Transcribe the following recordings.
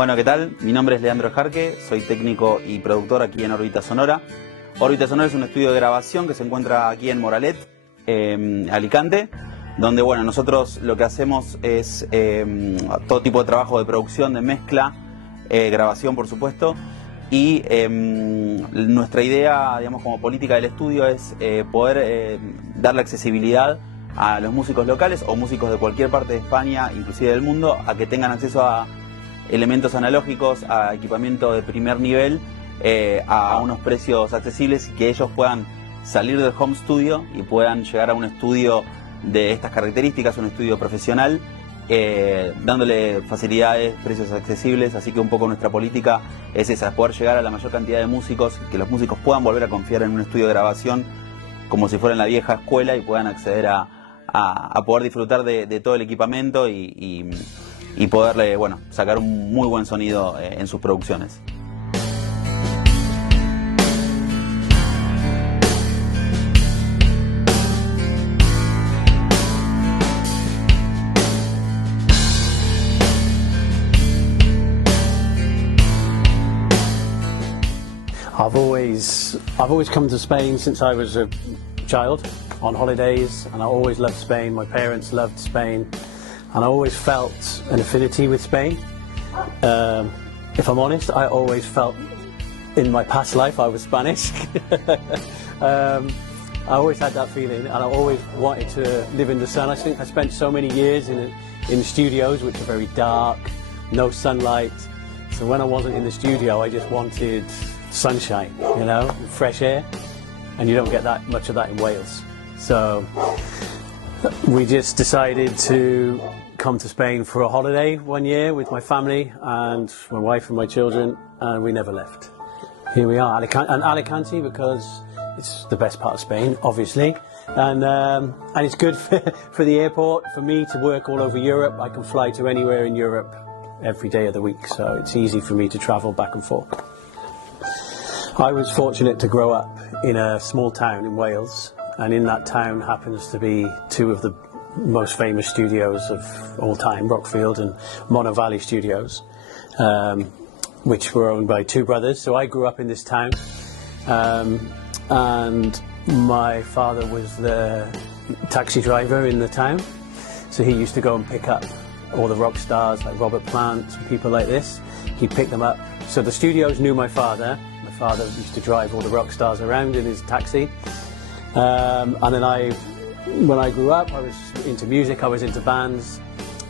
Bueno, ¿qué tal? Mi nombre es Leandro Ejarque, soy técnico y productor aquí en Órbita Sonora. Órbita Sonora es un estudio de grabación que se encuentra aquí en Moralet, Alicante, donde bueno, nosotros lo que hacemos es todo tipo de trabajo de producción, de mezcla, grabación por supuesto, y nuestra idea, digamos, como política del estudio es poder darle accesibilidad a los músicos locales o músicos de cualquier parte de España, inclusive del mundo, a que tengan acceso a elementos analógicos, a equipamiento de primer nivel, a unos precios accesibles y que ellos puedan salir del home studio y puedan llegar a un estudio de estas características, un estudio profesional, dándole facilidades, precios accesibles. Así que un poco nuestra política es esa, es poder llegar a la mayor cantidad de músicos, que los músicos puedan volver a confiar en un estudio de grabación como si fuera en la vieja escuela y puedan acceder a poder disfrutar de todo el equipamiento y poderle, bueno, sacar un muy buen sonido en sus producciones. I've always come to Spain since I was a child on holidays, and I always loved Spain. My parents loved Spain, and I always felt an affinity with Spain. If I'm honest, I always felt in my past life I was Spanish. I always had that feeling, and I always wanted to live in the sun. I think I spent so many years in studios which are very dark, no sunlight. So when I wasn't in the studio, I just wanted sunshine, you know, fresh air, and you don't get that much of that in Wales. So we just decided to come to Spain for a holiday one year with my family and my wife and my children, and we never left. Here we are, Alicante, because it's the best part of Spain, obviously, and it's good for the airport, for me to work all over Europe. I can fly to anywhere in Europe every day of the week, so it's easy for me to travel back and forth. I was fortunate to grow up in a small town in Wales, and in that town happens to be two of the most famous studios of all time, Rockfield and Mono Valley Studios, which were owned by two brothers. So I grew up in this town, and my father was the taxi driver in the town, so he used to go and pick up all the rock stars like Robert Plant and people like this. He'd pick them up. So the studios knew my father. My father used to drive all the rock stars around in his taxi. And then when I grew up, I was into music, I was into bands,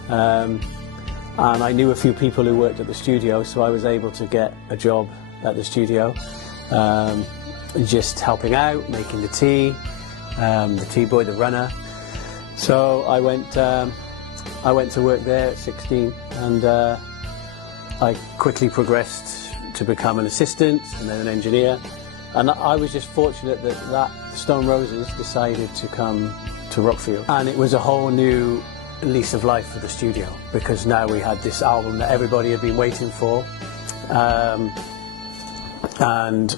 and I knew a few people who worked at the studio, so I was able to get a job at the studio, just helping out, making the tea boy, the runner. So I went to work there at 16, and I quickly progressed to become an assistant and then an engineer. And I was just fortunate that Stone Roses decided to come to Rockfield. And it was a whole new lease of life for the studio, because now we had this album that everybody had been waiting for. And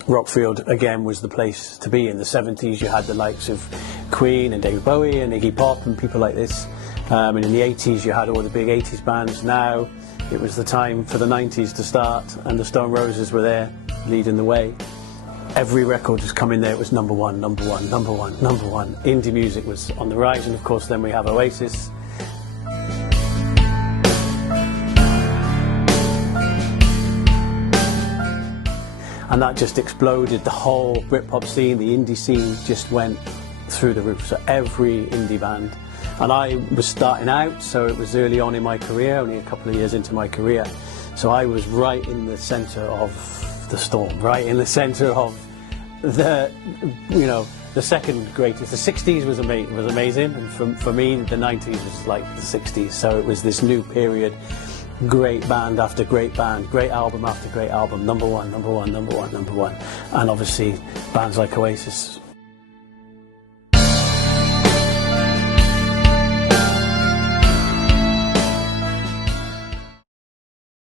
Rockfield, again, was the place to be. In the 70s, you had the likes of Queen and David Bowie and Iggy Pop and people like this. And in the 80s, you had all the big 80s bands. Now, it was the time for the 90s to start, and the Stone Roses were there, leading the way. Every record was coming there, it was number one, number one, number one, number one. Indie music was on the rise, and of course then we have Oasis. And that just exploded. The whole Britpop scene, the indie scene just went through the roof. So every indie band. And I was starting out, so it was early on in my career, only a couple of years into my career. So I was right in the centre of the storm, right in the centre of the second greatest. The 60s was amazing, and for me the 90s was like the 60s. So it was this new period, great band after great band, great album after great album, number one, number one, number one, number one. And obviously bands like Oasis